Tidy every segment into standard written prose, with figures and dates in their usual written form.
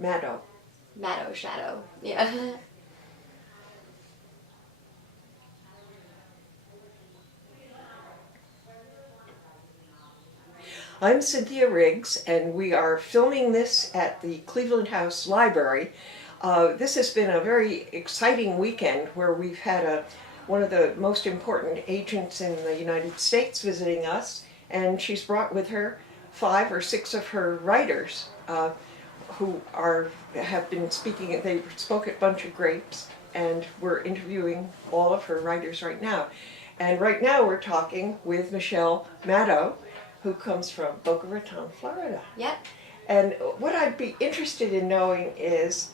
Madow. Madow shadow. Yeah. I'm Cynthia Riggs, and we are filming this at the Cleveland House Library. This has been a very exciting weekend where we've had one of the most important agents in the United States visiting us, and she's brought with her 5 or 6 of her writers who have been speaking. They spoke at Bunch of Grapes, and we're interviewing all of her writers right now. And right now we're talking with Michelle Madow, who comes from Boca Raton, Florida. Yep. And what I'd be interested in knowing is,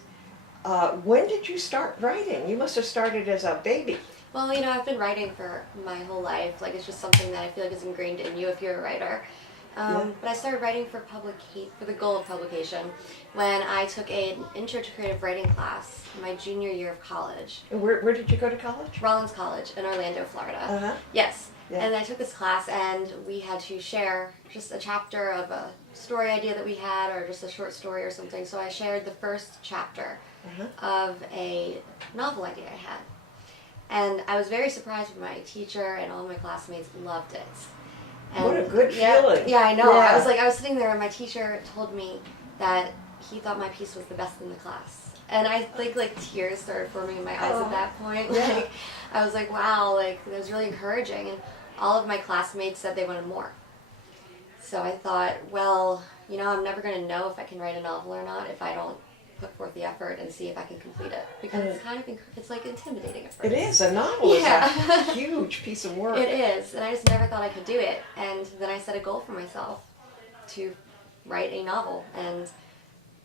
when did you start writing? You must have started as a baby. Well, I've been writing for my whole life. Like, it's just something that I feel like is ingrained in you if you're a writer. But I started writing for the goal of publication when I took an intro to creative writing class in my junior year of college. And where did you go to college? Rollins College in Orlando, Florida. Uh-huh. Yes. Yeah. And I took this class, and we had to share just a chapter of a story idea that we had, or just a short story or something. So I shared the first chapter of a novel idea I had. And I was very surprised when my teacher and all my classmates loved it. And what a good feeling. Yeah, I know. Yeah. I was sitting there, and my teacher told me that he thought my piece was the best in the class. And I think, like, tears started forming in my eyes at that point. Yeah. Like, I was like, wow, like, it was really encouraging. And all of my classmates said they wanted more. So I thought, well, I'm never going to know if I can write a novel or not if I don't put forth the effort and see if I can complete it. Because it's kind of, it's like intimidating at first. It is. A novel is a huge piece of work. It is. And I just never thought I could do it. And then I set a goal for myself to write a novel. And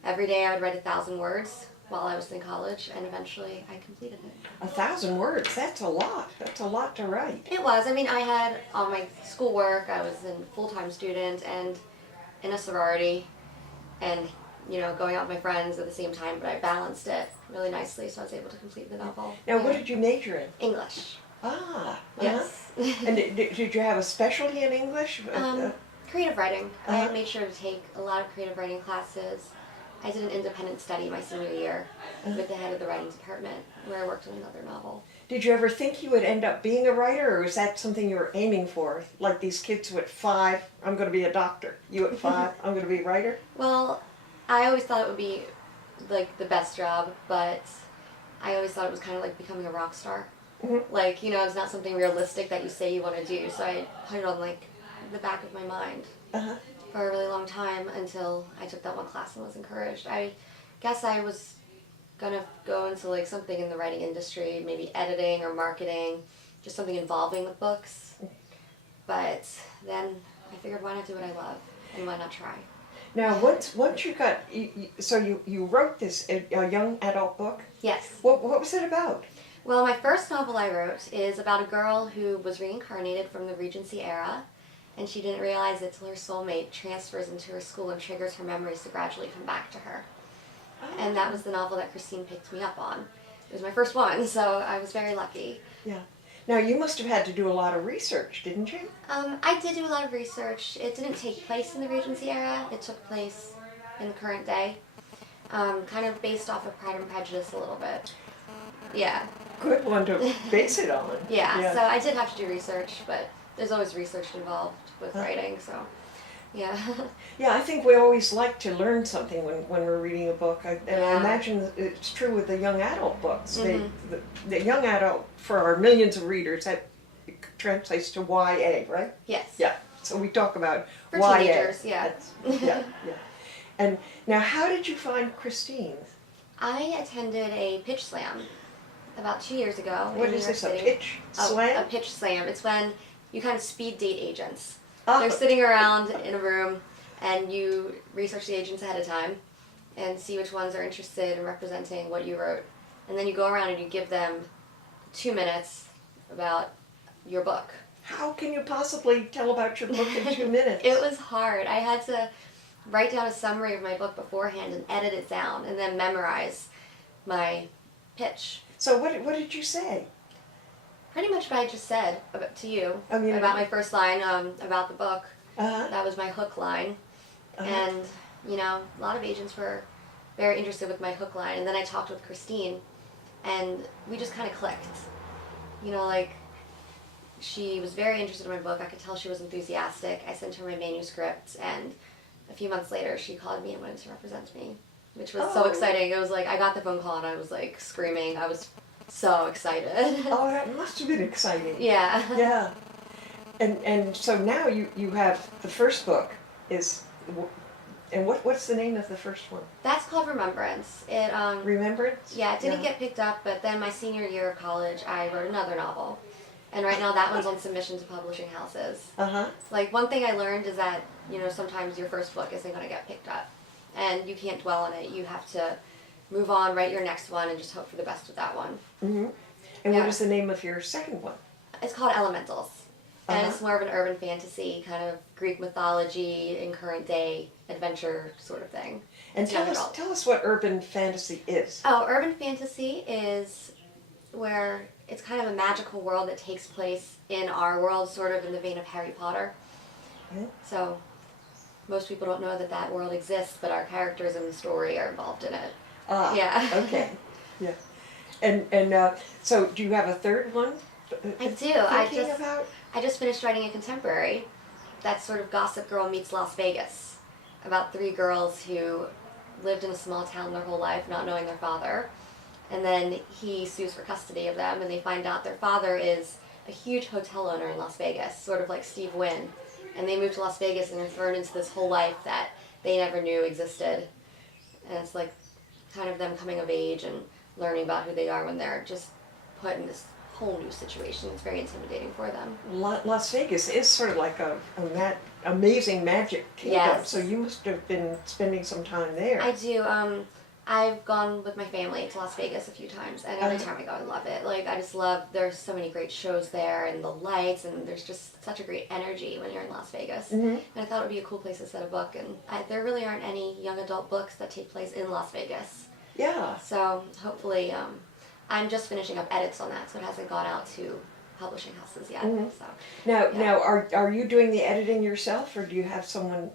every day I would write 1,000 words while I was in college, and eventually I completed it. 1,000 words, that's a lot. That's a lot to write. It was. I mean, I had all my schoolwork, I was a full-time student and in a sorority, and, going out with my friends at the same time, but I balanced it really nicely, so I was able to complete the novel. Now, what did you major in? English. Ah. Yes. And did you have a specialty in English? Creative writing. I made sure to take a lot of creative writing classes. I did an independent study my senior year with the head of the writing department, where I worked on another novel. Did you ever think you would end up being a writer, or was that something you were aiming for? Like these kids who at 5, I'm going to be a doctor. You at 5, I'm going to be a writer? Well, I always thought it would be, like, the best job, but I always thought it was kind of like becoming a rock star. Mm-hmm. Like, it's not something realistic that you say you want to do, so I put it on, like, the back of my mind. For a really long time until I took that one class and was encouraged. I guess I was gonna go into, like, something in the writing industry, maybe editing or marketing, just something involving with books. But then I figured, why not do what I love, and why not try? Now, once you got, so you wrote this a young adult book. Yes. What was it about? Well, my first novel I wrote is about a girl who was reincarnated from the Regency era. And she didn't realize it till her soulmate transfers into her school and triggers her memories to gradually come back to her. And that was the novel that Christine picked me up on. It was my first one, so I was very lucky. Yeah. Now, you must have had to do a lot of research, didn't you? I did do a lot of research. It didn't take place in the Regency era. It took place in the current day. Kind of based off of Pride and Prejudice a little bit. Yeah. Good one to base it on. Yeah, so I did have to do research, but there's always research involved with writing, so yeah. Yeah, I think we always like to learn something when we're reading a book. I imagine that it's true with the young adult books. The young adult, for our millions of readers, that translates to YA, right? Yes. Yeah, so we talk about for YA. Teenagers, yeah. Yeah. And now, how did you find Christine? I attended a pitch slam about 2 years ago. What in New is York this, City. a pitch slam? A pitch slam. It's when you kind of speed date agents. Oh. They're sitting around in a room, and you research the agents ahead of time and see which ones are interested in representing what you wrote. And then you go around and you give them 2 minutes about your book. How can you possibly tell about your book in 2 minutes? It was hard. I had to write down a summary of my book beforehand and edit it down and then memorize my pitch. So what did you say? Pretty much what I just said to you Oh, about my first line about the book. Uh-huh. That was my hook line. And, a lot of agents were very interested with my hook line. And then I talked with Christine, and we just kind of clicked. You know, like, she was very interested in my book. I could tell she was enthusiastic. I sent her my manuscript, and a few months later, she called me and wanted to represent me, which was so exciting. It was like, I got the phone call and I was like screaming. I was so excited. Oh, that must have been exciting. Yeah. Yeah. And so now you have the first book is, and what's the name of the first one? That's called Remembrance. It Remembrance? Yeah, it didn't get picked up, but then my senior year of college, I wrote another novel. And right now that one's on submission to publishing houses. Uh-huh. Like, one thing I learned is that, you know, sometimes your first book isn't going to get picked up. And you can't dwell on it. You have to move on, write your next one, and just hope for the best with that one. Mm-hmm. And Yeah. what is the name of your second one? It's called Elementals. And it's more of an urban fantasy, kind of Greek mythology in current day adventure sort of thing. And It's young tell adult. us what urban fantasy is. Oh, urban fantasy is where it's kind of a magical world that takes place in our world, sort of in the vein of Harry Potter. Okay. So most people don't know that that world exists, but our characters in the story are involved in it. Ah, Yeah. okay. Yeah. And so do you have a third one? I do. Thinking about? I just finished writing a contemporary that's sort of Gossip Girl meets Las Vegas, about 3 girls who lived in a small town their whole life not knowing their father, and then he sues for custody of them, and they find out their father is a huge hotel owner in Las Vegas, sort of like Steve Wynn, and they move to Las Vegas and are thrown into this whole life that they never knew existed, and it's like kind of them coming of age and learning about who they are when they're just put in this whole new situation. It's very intimidating for them. Las Vegas is sort of like a amazing magic kingdom, Yes. so you must have been spending some time there. I do. I've gone with my family to Las Vegas a few times, and every time I go, I love it. Like, I just love, there's so many great shows there, and the lights, and there's just such a great energy when you're in Las Vegas. Mm-hmm. And I thought it would be a cool place to set a book, and there really aren't any young adult books that take place in Las Vegas. Yeah. So hopefully, I'm just finishing up edits on that, so it hasn't gone out to publishing houses yet. Mhm. So Now, are you doing the editing yourself, or do you have someone?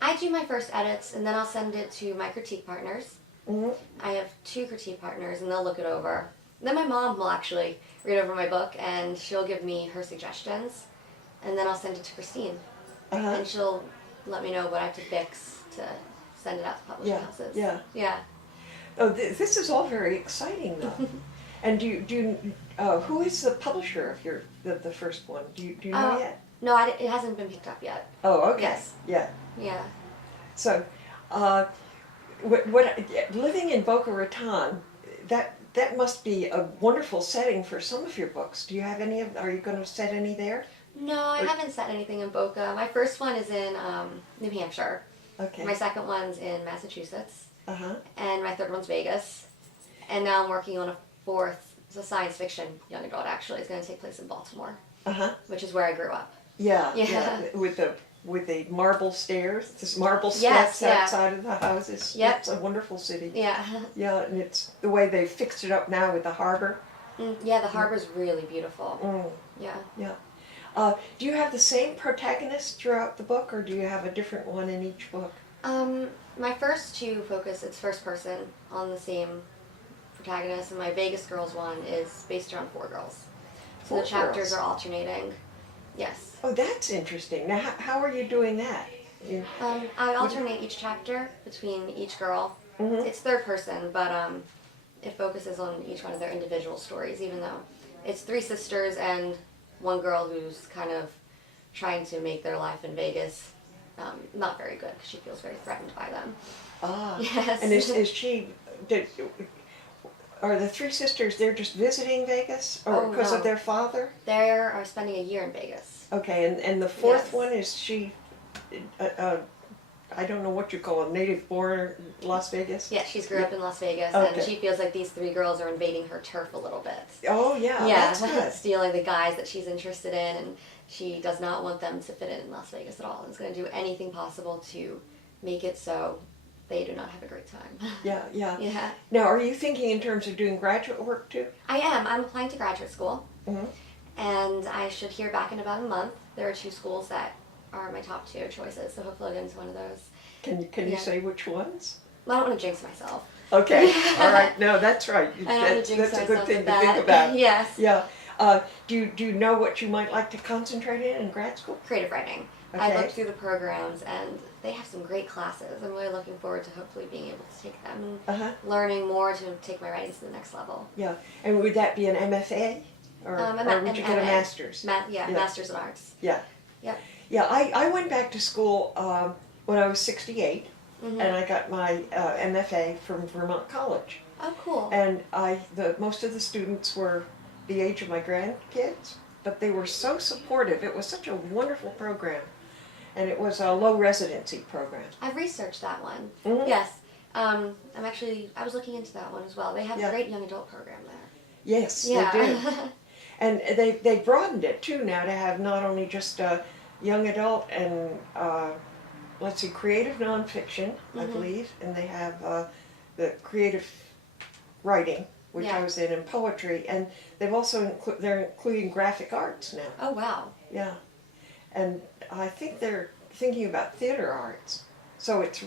I do my first edits, and then I'll send it to my critique partners. Mm-hmm. I have 2 critique partners, and they'll look it over. And then my mom will actually read over my book, and she'll give me her suggestions, and then I'll send it to Christine, Uh-huh. and she'll let me know what I have to fix to send it out to publishing houses. Yeah. Yeah. Oh, this is all very exciting, though. And who is the publisher of the first one? Do you know yet? No, it hasn't been picked up yet. Oh, okay. Yes. Yeah. Yeah. So, living in Boca Raton, that must be a wonderful setting for some of your books. Do you have any of? Are you going to set any there? No, I haven't set anything in Boca. My first one is in New Hampshire. Okay. My second one's in Massachusetts. Uh-huh. And my third one's Vegas. And now I'm working on a 4th, it's a science fiction young adult actually. It's going to take place in Baltimore, Uh-huh. which is where I grew up. Yeah. Yeah. With the marble stairs, this marble Yes, steps yeah. outside of the houses. Yep. It's a wonderful city. Yeah. Yeah, and it's the way they fixed it up now with the harbor. Yeah, the harbor's really beautiful. Mm. Yeah. Yeah. Do you have the same protagonist throughout the book, or do you have a different one in each book? My first 2 focus, it's first person on the same protagonist, and my Vegas Girls one is based around 4 girls. So 4 the chapters girls. are alternating. Yes. Oh, that's interesting. Now, how are you doing that? I alternate each chapter between each girl. Mhm. It's third person, but it focuses on each one of their individual stories, even though it's 3 sisters and 1 girl who's kind of trying to make their life in Vegas not very good because she feels very threatened by them. Ah. Yes. And is she? Are the 3 sisters? They're just visiting Vegas, or Oh, because no. of their father? They are spending a year in Vegas. Okay, and the 4th Yes. one, is she? I don't know what you call a native born Las Vegas. Yeah, she's grew up in Las Vegas, Okay. and she feels like these 3 girls are invading her turf a little bit. Oh yeah, Yeah, that's good. stealing the guys that she's interested in, and she does not want them to fit in Las Vegas at all. And is going to do anything possible to make it so they do not have a great time. Yeah, yeah. Yeah. Now, are you thinking in terms of doing graduate work too? I am. I'm applying to graduate school, Mm-hmm. and I should hear back in about a month. There are 2 schools that are my top 2 choices, so hopefully I'll get into one of those. Can you Yeah. say which ones? Well, I don't want to jinx myself. Okay, all right. No, that's right. I don't want to jinx That's a good myself thing with to that. think about. Yes. Yeah. Do you know what you might like to concentrate in grad school? Creative writing. Okay. I looked through the programs and they have some great classes. I'm really looking forward to hopefully being able to take them and learning more to take my writing to the next level. Yeah. And would that be an MFA? Or would you get a master's? Master's in arts. Yeah. Yep. Yeah, I went back to school when I was 68, Mm-hmm. and I got my MFA from Vermont College. Oh, cool. And most of the students were the age of my grandkids, but they were so supportive. It was such a wonderful program, and it was a low residency program. I've researched that one. Mm-hmm. Yes. I was looking into that one as well. They have a great young adult program there. Yes, Yeah. they do. And they broadened it too now to have not only just young adult and let's see, creative nonfiction, I believe, and they have the creative writing, which I was in, and poetry, and they've also they're including graphic arts now. Oh, wow. Yeah, and I think they're thinking about theater arts, so it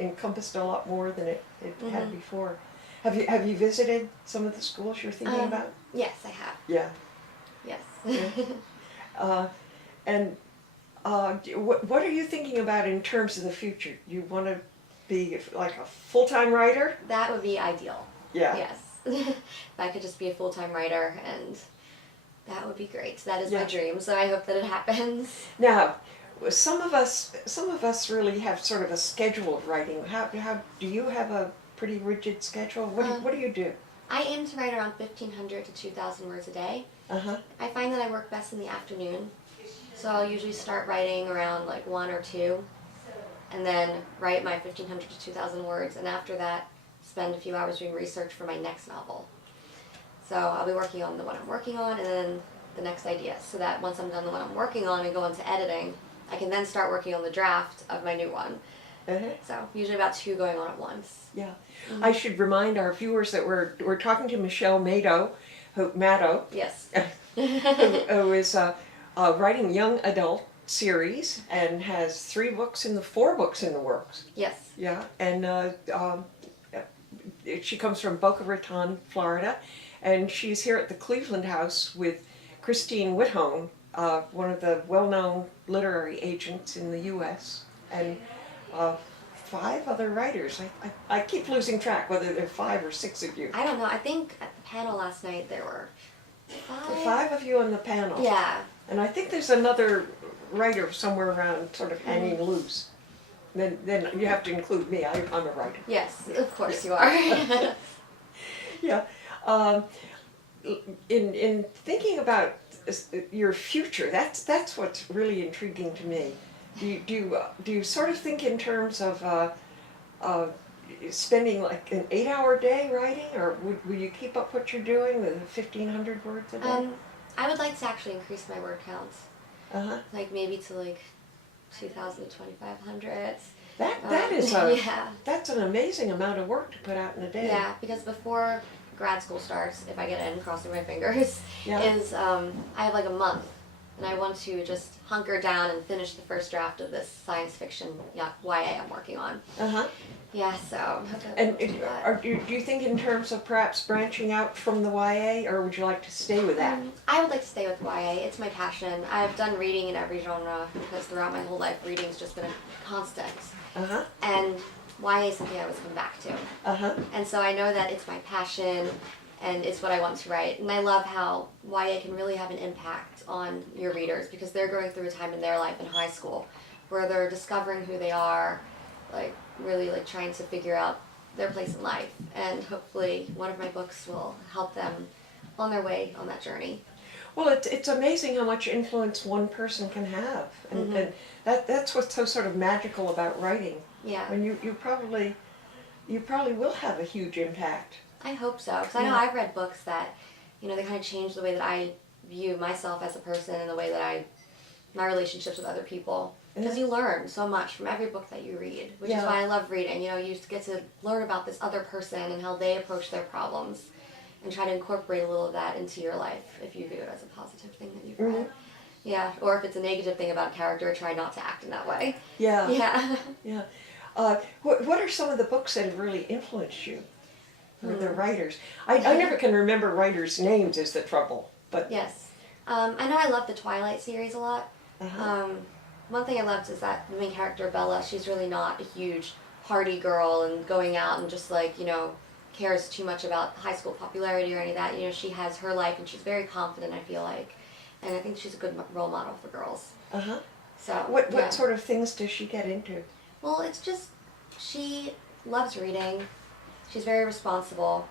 encompassed a lot more than it had before. Have you visited some of the schools you're thinking about? Yes, I have. Yeah. Yes. And what are you thinking about in terms of the future? You want to be like a full-time writer? That would be ideal. Yeah. Yes. If I could just be a full-time writer, and that would be great. That is my dream, so I hope that it happens. Now, some of us really have sort of a schedule of writing. How do you have a pretty rigid schedule? What do you do? I aim to write around 1,500 to 2,000 words a day. I find that I work best in the afternoon, so I'll usually start writing around like 1 or 2, and then write my 1,500 to 2,000 words, and after that, spend a few hours doing research for my next novel. So I'll be working on the one I'm working on, and then the next idea, so that once I'm done the one I'm working on and go into editing, I can then start working on the draft of my new one. So usually about 2 going on at once. Yeah. I should remind our viewers that we're talking to Michelle Madow, Madow, Yes. who is writing young adult series and has 4 books in the works. Yes. Yeah, and she comes from Boca Raton, Florida, and she's here at the Cleveland House with Christine Whithone, one of the well-known literary agents in the U.S., and 5 other writers. I keep losing track whether there are 5 or 6 of you. I don't know. I think at the panel last night there were 5. 5 of you on the panel. Yeah. And I think there's another writer somewhere around sort of hanging loose. Then you have to include me. I'm a writer. Yes, of course you are. Yeah. In thinking about your future, that's what's really intriguing to me. Do you sort of think in terms of spending like an 8-hour day writing, or will you keep up what you're doing with 1,500 words a day? I would like to actually increase my word count. Like maybe to like 2,000 to 2,500. That is that's an amazing amount of work to put out in a day. Yeah, because before grad school starts, if I get in, crossing my fingers, is I have like a month, and I want to just hunker down and finish the first draft of this science fiction YA I'm working on. Yeah, so. And do you think in terms of perhaps branching out from the YA, or would you like to stay with that? I would like to stay with YA. It's my passion. I've done reading in every genre because throughout my whole life, reading's just been a constant. And YA is something I always come back to. And so I know that it's my passion, and it's what I want to write. And I love how YA can really have an impact on your readers, because they're going through a time in their life in high school where they're discovering who they are, like really like trying to figure out their place in life. And hopefully one of my books will help them on their way on that journey. Well, it's amazing how much influence one person can have, and that's what's so sort of magical about writing. Yeah. And you probably will have a huge impact. I hope so, because I know I've read books that, they kind of change the way that I view myself as a person and the way that my relationships with other people. Because you learn so much from every book that you read, which is why I love reading. You get to learn about this other person and how they approach their problems, and try to incorporate a little of that into your life if you view it as a positive thing that you've read. Yeah, or if it's a negative thing about a character, try not to act in that way. Yeah. Yeah. Yeah. What are some of the books that have really influenced you? Or the writers? I never can remember writers' names is the trouble. But Yes. I know I love the Twilight series a lot. Uh-huh. One thing I loved is that the main character, Bella, she's really not a huge party girl and going out and just like, cares too much about high school popularity or any of that. She has her life and she's very confident, I feel like. And I think she's a good role model for girls. Uh-huh. So, What sort of things does she get into? Well, it's just, she loves reading. She's very responsible.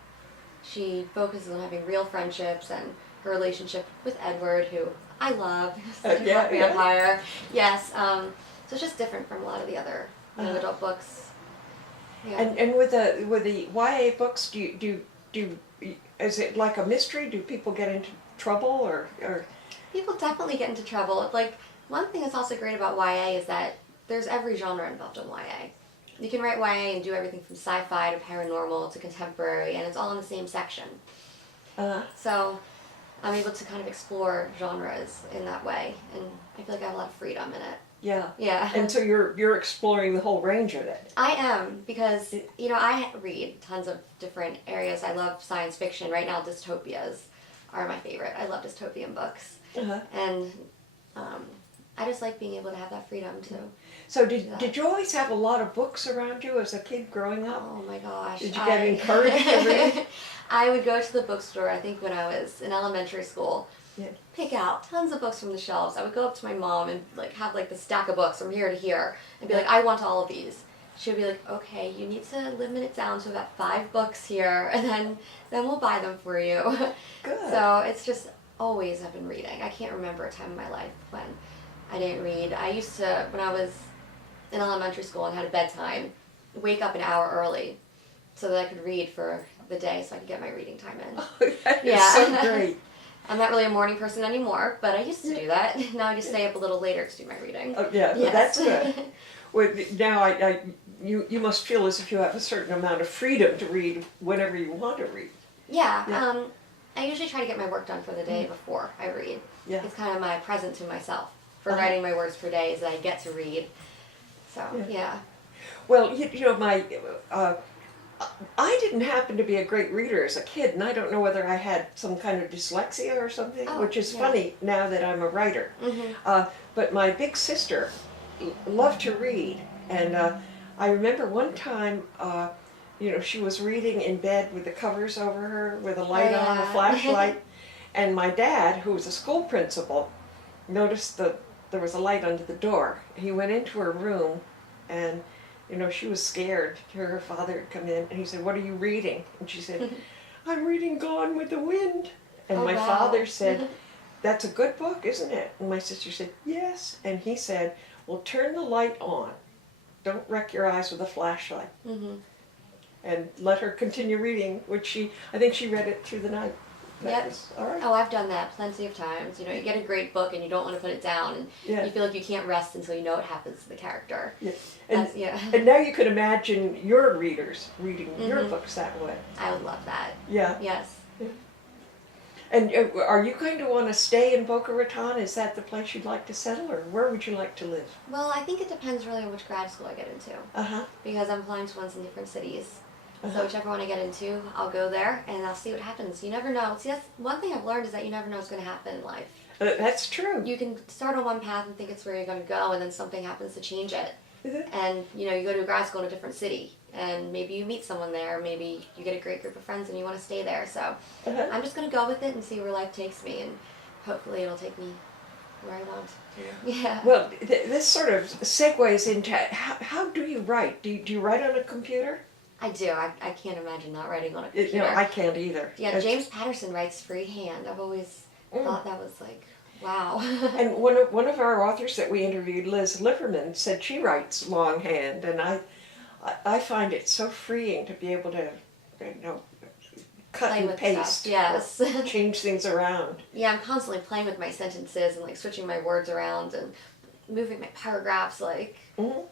She focuses on having real friendships and her relationship with Edward, who I love. Yeah. Vampire. Yes. So it's just different from a lot of the other adult books. Yeah. And with the YA books, is it like a mystery? Do people get into trouble or? People definitely get into trouble. Like, one thing that's also great about YA is that there's every genre involved in YA. You can write YA and do everything from sci-fi to paranormal to contemporary, and it's all in the same section. So I'm able to kind of explore genres in that way, and I feel like I have a lot of freedom in it. Yeah. Yeah. And so you're exploring the whole range of it. I am, because, I read tons of different areas. I love science fiction. Right now, dystopias are my favorite. I love dystopian books. Uh-huh. And I just like being able to have that freedom too. So did you always have a lot of books around you as a kid growing up? Oh my gosh. Did you get encouraged to read? I would go to the bookstore, I think when I was in elementary school, pick out tons of books from the shelves. I would go up to my mom and have the stack of books from here to here and be like, I want all of these. She would be like, okay, you need to limit it down to about 5 books here, and then we'll buy them for you. Good. So it's just always I've been reading. I can't remember a time in my life when I didn't read. I used to, when I was in elementary school and had a bedtime, wake up an hour early so that I could read for the day so I could get my reading time in. Oh, that is so great. I'm not really a morning person anymore, but I used to do that. Now I just stay up a little later to do my reading. Oh, yeah, Yes. that's good. Well, now you must feel as if you have a certain amount of freedom to read whenever you want to read. Yeah. I usually try to get my work done for the day before I read. Yeah. It's kind of my present to myself for writing my words per day is that I get to read. So, yeah. Well, I didn't happen to be a great reader as a kid, and I don't know whether I had some kind of dyslexia or something, which is funny now that I'm a writer. Mm-hmm. But my big sister loved to read, and I remember one time, she was reading in bed with the covers over her, with a light on, a flashlight, and my dad, who was a school principal, noticed there was a light under the door. He went into her room, and she was scared. Her father had come in, and he said, "What are you reading?" And she said, "I'm reading Gone with the Wind." And my father said, "That's a good book, isn't it?" And my sister said, "Yes." And he said, "Well, turn the light on. Don't wreck your eyes with a flashlight." Mm-hmm. And let her continue reading, which I think she read it through the night. Yep. All right. Oh, I've done that plenty of times. You get a great book and you don't want to put it down, and you feel like you can't rest until you know what happens to the character. Yeah. And now you can imagine your readers reading your books that way. I would love that. Yeah. Yes. Yeah. And are you going to want to stay in Boca Raton? Is that the place you'd like to settle, or where would you like to live? Well, I think it depends really on which grad school I get into. Because I'm applying to ones in different cities. So whichever one I get into, I'll go there and I'll see what happens. You never know. See, that's one thing I've learned is that you never know what's going to happen in life. That's true. You can start on one path and think it's where you're going to go, and then something happens to change it. And you go to a grad school in a different city, and maybe you meet someone there, maybe you get a great group of friends and you want to stay there. So I'm just going to go with it and see where life takes me, and hopefully it'll take me where I want. Yeah. Well, this sort of segues into how do you write? Do you write on a computer? I do. I can't imagine not writing on a computer. I can't either. Yeah, James Patterson writes freehand. I've always thought that was wow. And one of our authors that we interviewed, Liz Liverman, said she writes longhand, and I find it so freeing to be able to, cut Play and with paste, stuff. Yes. change things around. Yeah, I'm constantly playing with my sentences and switching my words around and moving my paragraphs.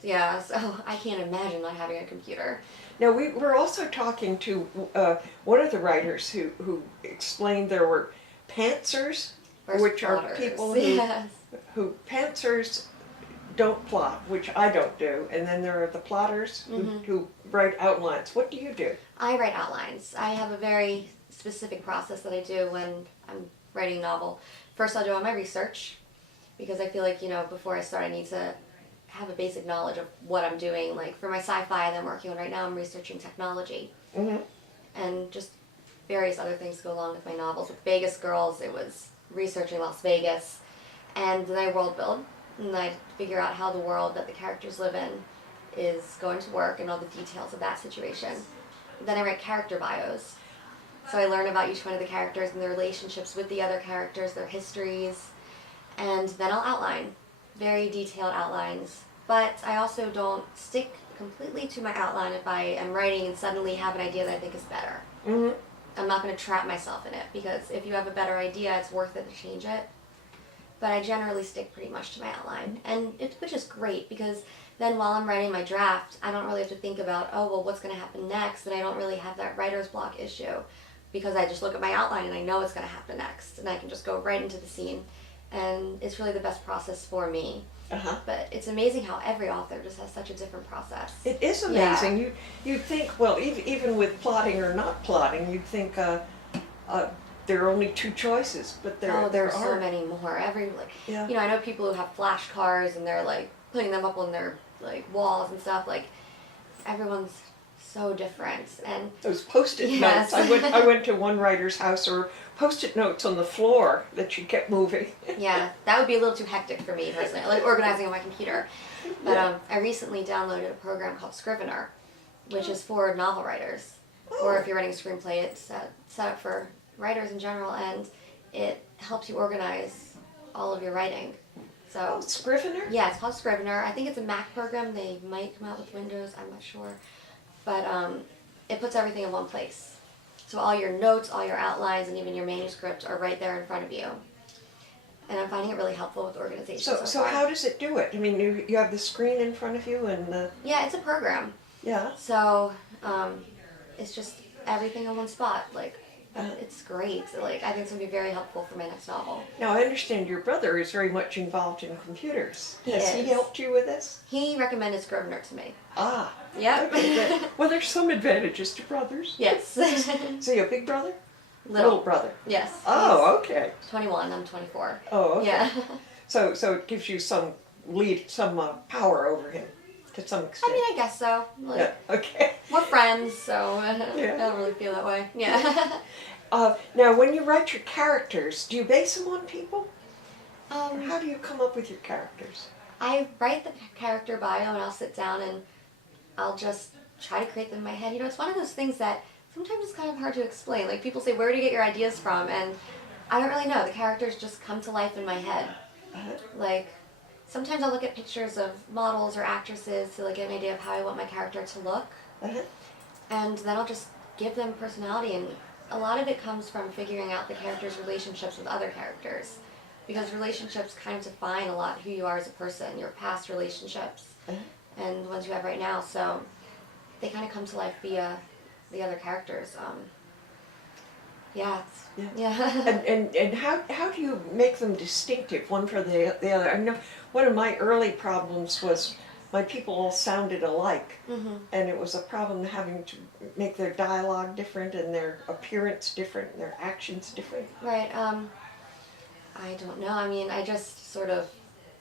Yeah. So I can't imagine not having a computer. Now, we were also talking to one of the writers who explained there were pantsers, which are people who pantsers don't plot, which I don't do, and then there are the plotters who write outlines. What do you do? I write outlines. I have a very specific process that I do when I'm writing a novel. First, I'll do all my research, because I feel like, before I start, I need to have a basic knowledge of what I'm doing. Like for my sci-fi that I'm working on right now, I'm researching technology. And just various other things go along with my novels. With Vegas Girls, it was researching Las Vegas. And then I world build, and I figure out how the world that the characters live in is going to work and all the details of that situation. Then I write character bios. So I learn about each one of the characters and their relationships with the other characters, their histories, and then I'll outline, very detailed outlines. But I also don't stick completely to my outline if I am writing and suddenly have an idea that I think is better. I'm not going to trap myself in it, because if you have a better idea, it's worth it to change it. But I generally stick pretty much to my outline, which is great, because then while I'm writing my draft, I don't really have to think about, what's going to happen next, and I don't really have that writer's block issue, because I just look at my outline and I know what's going to happen next, and I can just go right into the scene, and it's really the best process for me. But it's amazing how every author just has such a different process. It is amazing. Yeah. You'd think, well, even with plotting or not plotting, you'd think there are only two choices, but there are so many more. I know people who have flashcards and they're like putting them up on their like walls and stuff. Like everyone's so different. And those Post-it notes. I went to one writer's house, or Post-it notes on the floor that she kept moving. Yeah, that would be a little too hectic for me personally. I like organizing on my computer. But I recently downloaded a program called Scrivener, which is for novel writers. Or if you're writing a screenplay, it's set up for writers in general, and it helps you organize all of your writing. So Scrivener? Yeah, it's called Scrivener. I think it's a Mac program. They might come out with Windows, I'm not sure. But it puts everything in one place. So all your notes, all your outlines, and even your manuscript are right there in front of you. And I'm finding it really helpful with organization. So how does it do it? I mean, you have the screen in front of you, and yeah, it's a program. Yeah. So it's just everything in one spot. Like it's great. Like I think it's gonna be very helpful for my next novel. Now I understand your brother is very much involved in computers. Has he helped you with this? He recommended Scrivener to me. Ah. Yep. Okay, well, there's some advantages to brothers. Yes. So you a big brother? Little brother. Yes. Oh, okay. 21. I'm 24. Oh, okay. Yeah. So it gives you some power over him to some extent. I mean, I guess so. Like, yeah. Okay. We're friends, so I don't really feel that way. Yeah. Now, when you write your characters, do you base them on people? How do you come up with your characters? I write the character bio, and I'll sit down and I'll just try to create them in my head. It's one of those things that sometimes it's kind of hard to explain. Like, people say, where do you get your ideas from? And I don't really know. The characters just come to life in my head. Like, sometimes I'll look at pictures of models or actresses to like get an idea of how I want my character to look. And then I'll just give them personality. And a lot of it comes from figuring out the character's relationships with other characters. Because relationships kind of define a lot who you are as a person, your past relationships, and the ones you have right now. So they kind of come to life via the other characters. Yeah. And how do you make them distinctive, one for the other? I know one of my early problems was my people all sounded alike, and it was a problem having to make their dialogue different and their appearance different and their actions different. Right. I don't know. I mean, I just sort of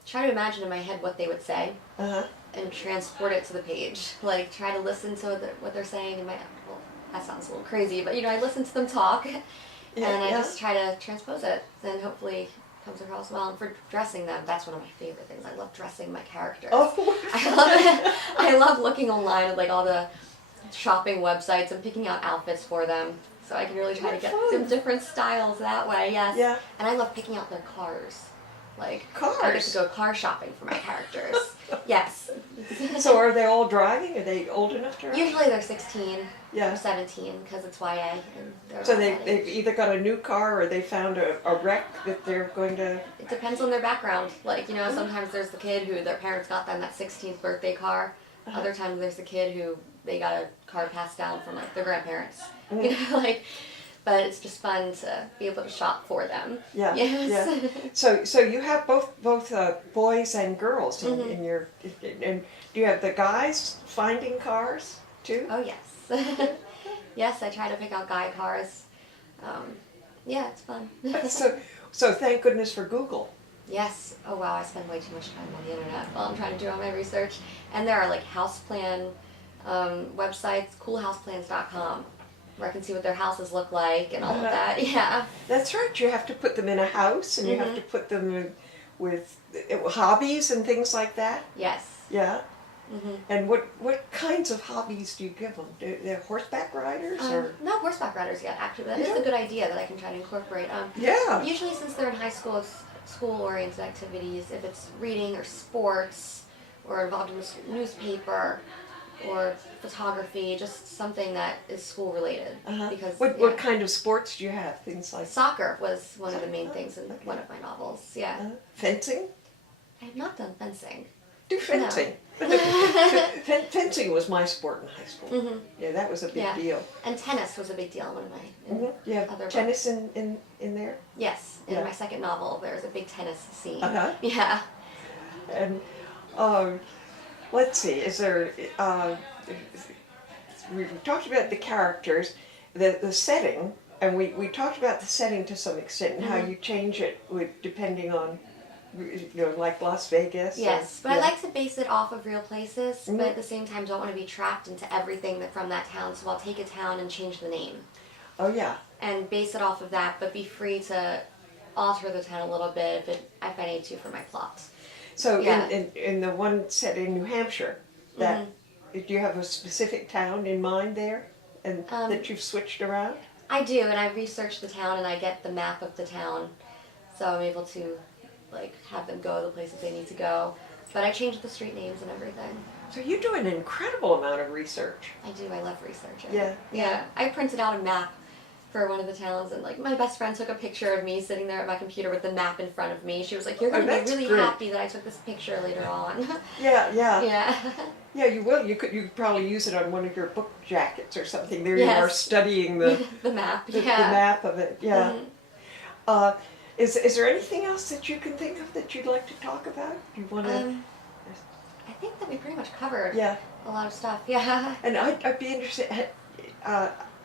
try to imagine in my head what they would say and transport it to the page. Like, try to listen to what they're saying in my... Well, that sounds a little crazy, but, I listen to them talk, and I just try to transpose it, and hopefully it comes across well. And for dressing them, that's one of my favorite things. I love dressing my characters. Oh. I love looking online at, like, all the shopping websites and picking out outfits for them. So I can really try to get some different styles that way, yes. Yeah. And I love picking out their cars. Like, cars? I get to go car shopping for my characters. Yes. So are they all driving? Are they old enough to drive? Usually they're 16 or 17 because it's YA. And so they've either got a new car or they found a wreck that they're going to... It depends on their background. Like, sometimes there's the kid who their parents got them that 16th birthday car. Other times there's the kid who they got a car passed down from, like, their grandparents. but it's just fun to be able to shop for them. Yeah, Yes. yeah. So you have both boys and girls in your, and do you have the guys finding cars too? Oh yes. Yes, I try to pick out guy cars. Yeah, it's fun. So thank goodness for Google. Yes. Oh wow, I spend way too much time on the internet while I'm trying to do all my research. And there are like houseplan websites, coolhouseplans.com, where I can see what their houses look like and all of that. Yeah. That's right. You have to put them in a house, and you have to put them with hobbies and things like that. Yes. Yeah. And what kinds of hobbies do you give them? They're horseback riders or? No horseback riders yet, actually. That is a good idea that I can try to incorporate. Yeah. Usually since they're in high school, it's school-oriented activities. If it's reading or sports or involved in the newspaper or photography, just something that is school-related. Because What kind of sports do you have? Things like soccer was one of the main things in one of my novels. Yeah. Fencing? I have not done fencing. Do fencing. Fencing was my sport in high school. Yeah, that was a big deal. And tennis was a big deal in one of my You have other tennis books. in there? Yes, in my second novel, there's a big tennis scene. Yeah. And let's see, is there? We've talked about the characters, the setting, and we talked about the setting to some extent and how you change it depending on, like Las Vegas. Yes, but I like to base it off of real places, but at the same time don't want to be trapped into everything from that town, so I'll take a town and change the name. Oh yeah. And base it off of that, but be free to alter the town a little bit if I need to for my plot. So in the one set in New Hampshire, do you have a specific town in mind there, and that you've switched around? I do, and I research the town and I get the map of the town, so I'm able to have them go the places they need to go. But I changed the street names and everything. So you do an incredible amount of research. I do. I love researching. Yeah. I printed out a map for one of the towns, and my best friend took a picture of me sitting there at my computer with the map in front of me. She was like, "You're going to be really happy that I took this picture later on." Yeah, you will. You could probably use it on one of your book jackets or something. There you are studying the map. The map of it. Yeah. Is there anything else that you can think of that you'd like to talk about? Do you want to? I think that we pretty much covered a lot of stuff. Yeah. And I'd be interested.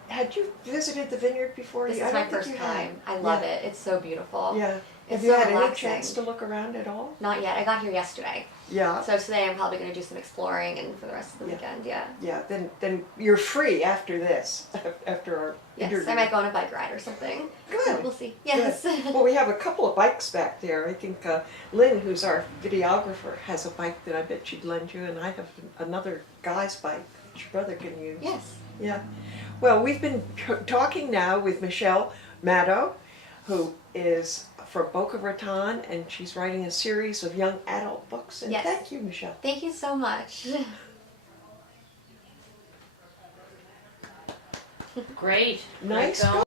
Had you visited the vineyard before? This is my first time. I love it. It's so beautiful. Yeah. It's Have you so had relaxing. any chance to look around at all? Not yet. I got here yesterday. Yeah. So today I'm probably going to do some exploring and for the rest of the weekend. Yeah. Yeah. Then you're free after this. After our interview. Yes, I might go on a bike ride or something. Good. So we'll see. Yes. Good. Well, we have a couple of bikes back there. I think Lynn, who's our videographer, has a bike that I bet she'd lend you, and I have another guy's bike that your brother can use. Yes. Yeah. Well, we've been talking now with Michelle Madow, who is from Boca Raton, and she's writing a series of young adult books. And thank you, Michelle. Thank you so much. Great. Nice.